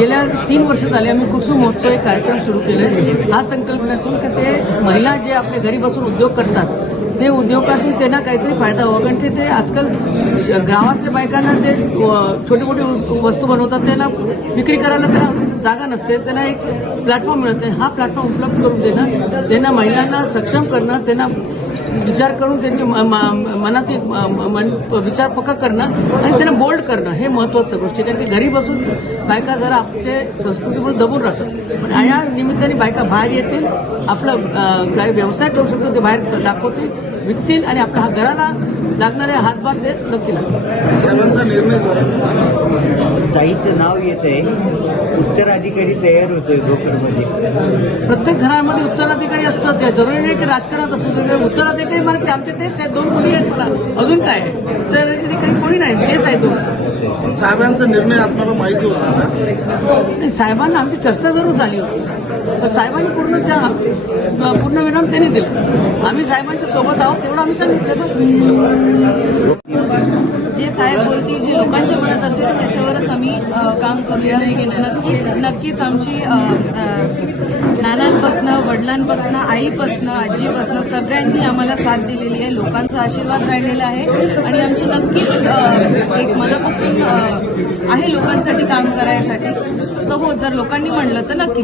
गेल्या तीन वर्ष झाले आम्ही कुसुम महोत्सव एक कार्यक्रम सुरू केले. हा संकल्पनेतून की ते महिला जे आपले घरी बसून उद्योग करतात ते उद्योगातून त्यांना काहीतरी फायदा व्हावा. कारण की ते आजकाल श- गावातल्या बायकांना ते छोटी मोठी वस्तू बनवतात त्यांना विक्री करायला त्यांना जागा नसते. त्यांना एक प्लॅटफॉर्म मिळत नाही. हा प्लॅटफॉर्म उपलब्ध करून देणं त्यांना महिलांना सक्षम करणं त्यांना विचार करून त्यांची म- म- म- विचार पक्का करणं आणि त्यांना बोल्ड करणं हे महत्वाचं गोष्टी कारण की घरी बसून बायका जरा आपले संस्कृतीमुळे दबून राहतात. पण या निमित्ताने बायका बाहेर येतील आपलं काही काय व्यवसाय करू शकतो ते बाहेर दाखवतील विकतील आणि आपल्या हा घराला लागणारे हातभार ते नक्की लागतील. साहेबांचा नाव येत आहे उत्तराधिकारी तयार होतोय भोकरमध्ये. प्रत्येक घरामध्ये उत्तराधिकारी असतात जरुरी नाही की राजकारणात असू दे. उत्तराधिकारी मला आमचे तेच आहेत. दोन मुली आहेत मला. अजून काय आहे? उत्तराधिकारी कोणी नाही. तेच आहे दोन. साहेबांचा निर्णय आपल्याला माहिती होता आता नाही, साहेबांना आमची चर्चा जरूर झाली होती. तर साहेबांनी पूर्ण त्या पूर्ण विराम त्यांनी दिला. आम्ही साहेबांच्या सोबत आहोत तेवढं आम्ही सांगितलं बस जे साहेब बोलतील जे लोकांच्या मनात असेल त्याच्यावरच आम्ही काम करूया. नक्कीच नक्कीच आमची नानांपासनं वडिलांपासनं आईपासनं आजीपासनं सगळ्यांनी आम्हाला साथ दिलेली आहे. लोकांचा आशीर्वाद राहिलेला आहे. आणि आमची नक्कीच एक मनापासून आहे लोकांसाठी काम करायसाठी. तर हो जर लोकांनी म्हणलं तर नक्की.